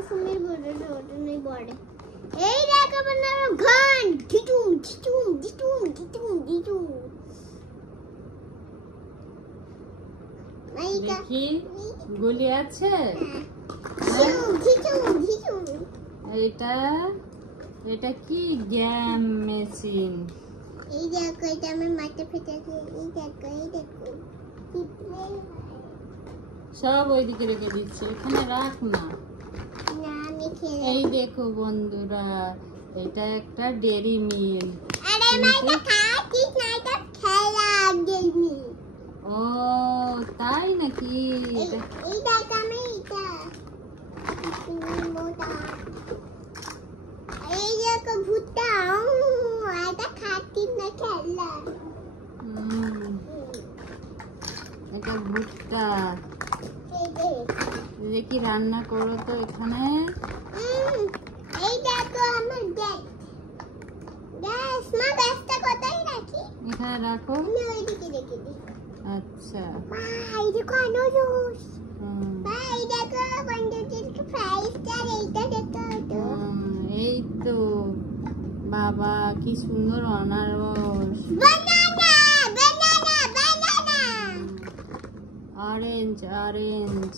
মৌসুমী বড় ওটা নেই বড় এই দেখো বানাবো ঘন টিটুম টিটুম টিটুম টিটুম টিটুম দেখি গুলি আছে এটা এটা কি গেম মেশিন এই দেখো এটা আমার মাথা ফেটেছে এই দেখো সব ওইদিকে রেখে দিচ্ছে এখানে রাখ না এই দেখো বন্ধুরা এটা একটা ডেরি মিল আরে মাইটা খাচ্ছিস না এটা খেলা গেমি ও তাই নাকি এই দেখো আমি এটা মোটা এই দেখো ভুট্টা এটা খাচ্ছিস না খেলা এটা ভুট্টা দেখি রান্না করো তো এখানে এই দেখো আমার গ্যাস গ্যাস মা গ্যাসটা কোথায় রাখি এখানে রাখো আমি ওইদিকে রেখে দিই আচ্ছা এই দেখো আনারস এই দেখো বন্ধুদের ফ্রাইসটা এইটা দেখো এই তো বাবা কি সুন্দর আনারস বানানা বানানা বানানা অরেঞ্জ অরেঞ্জ